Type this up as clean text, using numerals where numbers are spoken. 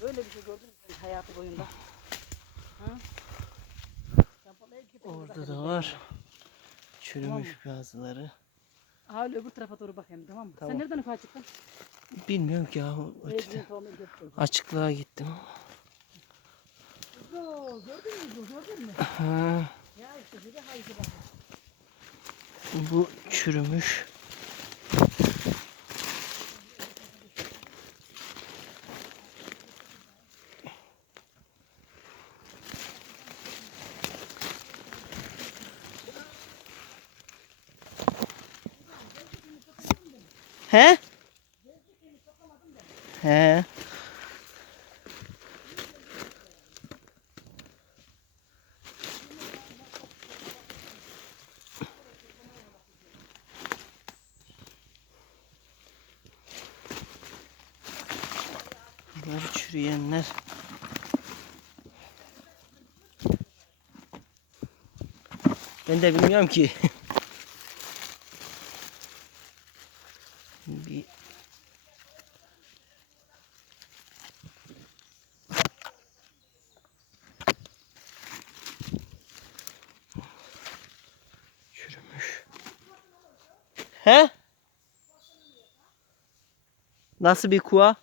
Öyle bir şey gördün mü sen hayatı boyunda? Ha? Orada da var. Çürümüş bazıları. Hala öbür tarafa doğru bakayım, tamam mı? Tamam. Sen nereden ufağa çıktın? Bilmiyorum ki ya. Mecbur tohumu götürdüm. Açıklığa gittim. Gördün mü? Ha, Ya işte bir de haydi bak. bu çürümüş. He? He. Bunlar çürüyenler. Ben de bilmiyorum ki. Bir çürümüş. He? Nasıl bir kuğa?